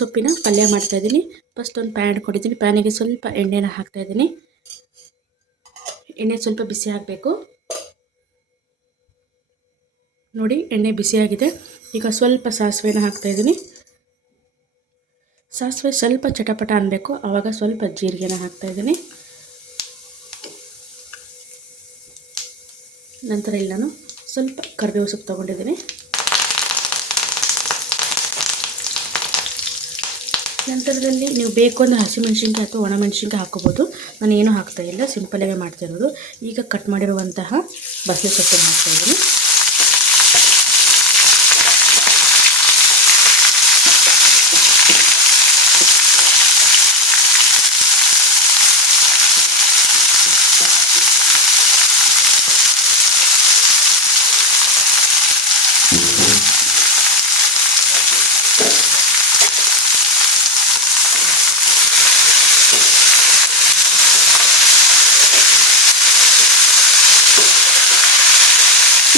ಸೊಪ್ಪಿನ ಪಲ್ಯ ಮಾಡ್ತಾಯಿದ್ದೀನಿ ಫಸ್ಟ್ ಒಂದು ಪ್ಯಾನ್ ಇಟ್ಕೊಂಡಿದ್ದೀನಿ ಪ್ಯಾನಿಗೆ ಸ್ವಲ್ಪ ಎಣ್ಣೆನ ಹಾಕ್ತಾಯಿದ್ದೀನಿ ಎಣ್ಣೆ ಸ್ವಲ್ಪ ಬಿಸಿ ಆಗಬೇಕು. ನೋಡಿ, ಎಣ್ಣೆ ಬಿಸಿಯಾಗಿದೆ ಈಗ ಸ್ವಲ್ಪ ಸಾಸಿವೆನ ಹಾಕ್ತಾಯಿದ್ದೀನಿ ಸಾಸಿವೆ ಸ್ವಲ್ಪ ಚಟಪಟ ಅನ್ನಬೇಕು ಆವಾಗ ಸ್ವಲ್ಪ ಜೀರಿಗೆನ ಹಾಕ್ತಾಯಿದ್ದೀನಿ ನಂತರ ಇಲ್ಲ ನಾನು ಸ್ವಲ್ಪ ಕರಿಬೇವು ಸೊಪ್ಪು ತೊಗೊಂಡಿದ್ದೀನಿ. ನಂತರದಲ್ಲಿ ನೀವು ಬೇಕು ಅಂದರೆ ಹಸಿಮೆಣ್ಸಿನ್ಕಾಯಿ ಅಥವಾ ಒಣಮೆಣ್ಸಿನ್ಕಾಯಿ ಹಾಕೋಬೋದು ನಾನು ಏನೂ ಹಾಕ್ತಾ ಇಲ್ಲ ಮಾಡ್ತಾ ಇರೋದು. ಈಗ ಕಟ್ ಮಾಡಿರುವಂತಹ ಬಸಳೆ ಸೊಪ್ಪನ್ನು ಹಾಕ್ತಾಯಿದ್ದೀನಿ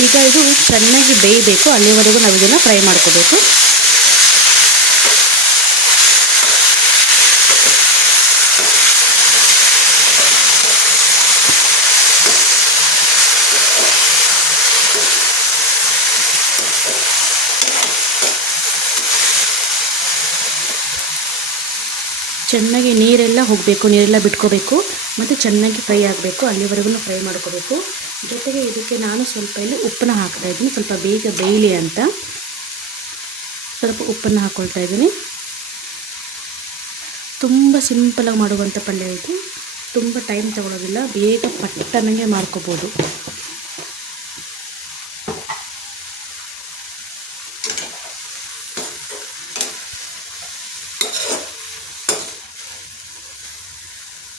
ಈಗ ಇದು ಚೆನ್ನಾಗಿ ಬೇಯಬೇಕು ಅಲ್ಲಿವರೆಗೂ ನಾವು ಇದನ್ನು ಫ್ರೈ ಮಾಡ್ಕೋಬೇಕು. ಚೆನ್ನಾಗಿ ನೀರೆಲ್ಲ ಹೋಗಬೇಕು, ನೀರೆಲ್ಲ ಬಿಟ್ಕೋಬೇಕು. ಮತ್ತು ಚೆನ್ನಾಗಿ ಫ್ರೈ ಆಗಬೇಕು, ಅಲ್ಲಿವರೆಗೂ ಫ್ರೈ ಮಾಡ್ಕೋಬೇಕು. ಜೊತೆಗೆ ಇದಕ್ಕೆ ನಾನು ಸ್ವಲ್ಪ ಇಲ್ಲಿ ಉಪ್ಪನ್ನ ಹಾಕ್ತಾ ಇದ್ದೀನಿ. ಸ್ವಲ್ಪ ಬೇಗ ಬೇಯಲಿ ಅಂತ. ಸ್ವಲ್ಪ ಉಪ್ಪನ್ನು ಹಾಕ್ಕೊಳ್ತಾ ಇದ್ದೀನಿ. ತುಂಬ ಸಿಂಪಲಾಗಿ ಮಾಡುವಂಥ ಪಲ್ಯ ಇದು. ತುಂಬ ಟೈಮ್ ತಗೊಳ್ಳೋದಿಲ್ಲ ಬೇಗ ಪಟ್ಟನಂಗೆ ಮಾಡ್ಕೋಬೋದು.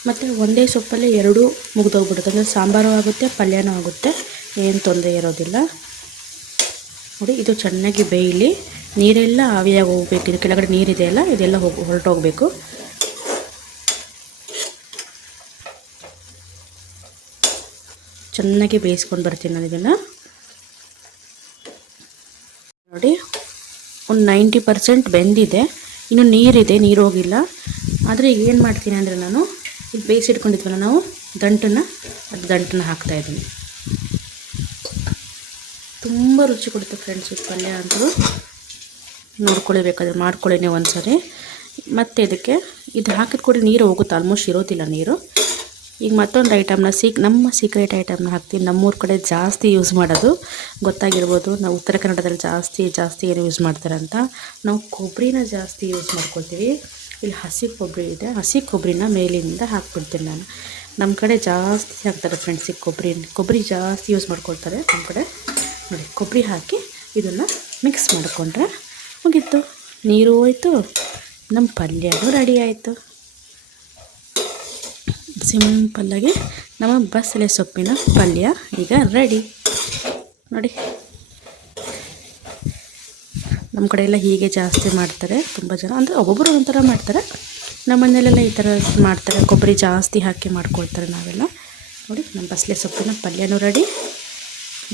ಮತ್ತು ಒಂದೇ ಸೊಪ್ಪಲ್ಲಿ ಎರಡೂ ಮುಗಿದೋಗ್ಬಿಡುತ್ತೆ. ಅಂದರೆ ಸಾಂಬಾರು ಆಗುತ್ತೆ, ಪಲ್ಯನೂ ಆಗುತ್ತೆ, ಏನು ತೊಂದರೆ ಇರೋದಿಲ್ಲ. ನೋಡಿ, ಇದು ಚೆನ್ನಾಗಿ ಬೇಯಲಿ, ನೀರೆಲ್ಲ ಆವಿಯಾಗಿ ಹೋಗ್ಬೇಕು. ಇದು ಕೆಳಗಡೆ ನೀರಿದೆಯಲ್ಲ ಇದೆಲ್ಲ ಹೋಗಿ, ಹೊರಟೋಗ್ಬೇಕು. ಚೆನ್ನಾಗಿ ಬೇಯಿಸ್ಕೊಂಡು ಬರ್ತೀನಿ ನಾನು ಇದನ್ನು. ನೋಡಿ, ಒಂದು ನೈಂಟಿ ಪರ್ಸೆಂಟ್ ಬೆಂದಿದೆ. ಇನ್ನು ನೀರಿದೆ, ನೀರು ಹೋಗಿಲ್ಲ. ಆದರೆ ಏನು ಮಾಡ್ತೀನಿ ಅಂದರೆ ನಾನು ಈಗ ಬೇಯಿಸಿಟ್ಕೊಂಡಿದ್ವಲ್ಲ ನಾವು, ದಂಟನ್ನು, ಅದು ದಂಟನ್ನು ಹಾಕ್ತಾಯಿದ್ದೀನಿ ತುಂಬ ರುಚಿ ಕೊಡುತ್ತೆ ಫ್ರೆಂಡ್ಸ್ ಇದು ಪಲ್ಯ ಅಂತೂ. ನೋಡ್ಕೊಳ್ಳಿ ಬೇಕಾದ್ರೆ ಮಾಡ್ಕೊಳ್ಳಿ ನೀವು ಒಂದ್ಸರಿ. ಮತ್ತು ಇದಕ್ಕೆ, ಇದು ಹಾಕಿದ ಕೂಡ ನೀರು ಹೋಗುತ್ತೆ? ಆಲ್ಮೋಸ್ಟ್ ಇರೋದಿಲ್ಲ ನೀರು. ಈಗ ಮತ್ತೊಂದು ಐಟಮ್ನ ಸೀಕ್, ನಮ್ಮ ಸೀಕ್ರೆಟ್ ಐಟಮ್ನ ಹಾಕ್ತೀನಿ ನಮ್ಮೂರ ಕಡೆ ಜಾಸ್ತಿ ಯೂಸ್ ಮಾಡೋದು. ಗೊತ್ತಾಗಿರ್ಬೋದು, ನಾವು ಉತ್ತರ ಕನ್ನಡದಲ್ಲಿ ಜಾಸ್ತಿ ಜಾಸ್ತಿ ಏನು ಯೂಸ್ ಮಾಡ್ತಾರೆ ಅಂತ ನಾವು ಕೊಬ್ಬರಿನ ಜಾಸ್ತಿ ಯೂಸ್ ಮಾಡ್ಕೊಳ್ತೀವಿ. ಇಲ್ಲಿ ಹಸಿ ಕೊಬ್ಬರಿ ಇದೆ. ಹಸಿ ಕೊಬ್ಬರಿನ ಮೇಲಿಂದ ಹಾಕ್ಬಿಡ್ತೀನಿ ನಾನು. ನಮ್ಮ ಕಡೆ ಜಾಸ್ತಿ ಹಾಕ್ತಾರೆ ಫ್ರೆಂಡ್ಸ್ ಈ ಕೊಬ್ಬರಿ ಕೊಬ್ಬರಿ ಜಾಸ್ತಿ ಯೂಸ್ ಮಾಡ್ಕೊಳ್ತಾರೆ ನಮ್ಮ ಕಡೆ. ನೋಡಿ, ಕೊಬ್ಬರಿ ಹಾಕಿ ಇದನ್ನು ಮಿಕ್ಸ್ ಮಾಡಿಕೊಂಡ್ರೆ ಮುಗೀತು. ನೀರು ಹೋಯ್ತು. ನಮ್ಮ ಪಲ್ಯನೂ ರೆಡಿ ಆಯಿತು. ಸಿಂಪಲ್ಲಾಗಿ ನಮ್ಮ ಬಸಳೆ ಸೊಪ್ಪಿನ ಪಲ್ಯ ಈಗ ರೆಡಿ ನೋಡಿ. ನಮ್ಮ ಕಡೆ ಎಲ್ಲ ಹೀಗೆ ಜಾಸ್ತಿ ಮಾಡ್ತಾರೆ, ತುಂಬ ಜನ. ಅಂದರೆ ಒಬ್ಬೊಬ್ಬರು ಒಂಥರ ಮಾಡ್ತಾರೆ. ನಮ್ಮ ಮನೆಯಲ್ಲೆಲ್ಲ ಈ ಥರ ಮಾಡ್ತಾರೆ. ಕೊಬ್ಬರಿ ಜಾಸ್ತಿ ಹಾಕಿ ಮಾಡ್ಕೊಳ್ತಾರೆ ನಾವೆಲ್ಲ. ನೋಡಿ, ನಮ್ಮ ಬಸಳೆ ಸೊಪ್ಪಿನ ಪಲ್ಯನೂ ರೆಡಿ.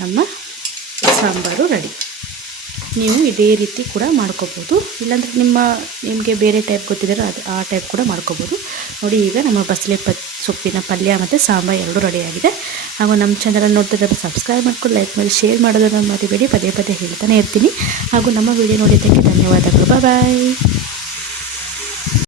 ನಮ್ಮ ಸಾಂಬಾರು ರೆಡಿ. ನೀವು ಇದೇ ರೀತಿ ಕೂಡ ಮಾಡ್ಕೋಬೋದು. ಇಲ್ಲಾಂದರೆ ನಿಮ್ಮ, ನಿಮಗೆ ಬೇರೆ ಟೈಪ್ ಗೊತ್ತಿದ್ದಾರೆ ಅದು ಆ ಟೈಪ್ ಕೂಡ ಮಾಡ್ಕೋಬೋದು. ನೋಡಿ ಈಗ ನಮ್ಮ ಬಸಳೆ ಪ ಸೊಪ್ಪಿನ ಪಲ್ಯ ಮತ್ತು ಸಾಂಬಾರು ಎರಡೂ ರೆಡಿಯಾಗಿದೆ ಹಾಗೂ ನಮ್ಮ ಚಾನಲ್ ನೋಡ್ತಿದ್ರೆ ಸಬ್ಸ್ಕ್ರೈಬ್ ಮಾಡ್ಕೊಂಡು ಲೈಕ್ ಮಾಡಿ ಶೇರ್ ಮಾಡೋದನ್ನು ಮರಿಬೇಡಿ. ಪದೇ ಪದೇ ಹೇಳ್ತಾನೆ ಇರ್ತೀನಿ. ಹಾಗೂ ನಮ್ಮ ವಿಡಿಯೋ ನೋಡಿದ್ದಕ್ಕೆ ಧನ್ಯವಾದಗಳು. ಬಾಯ್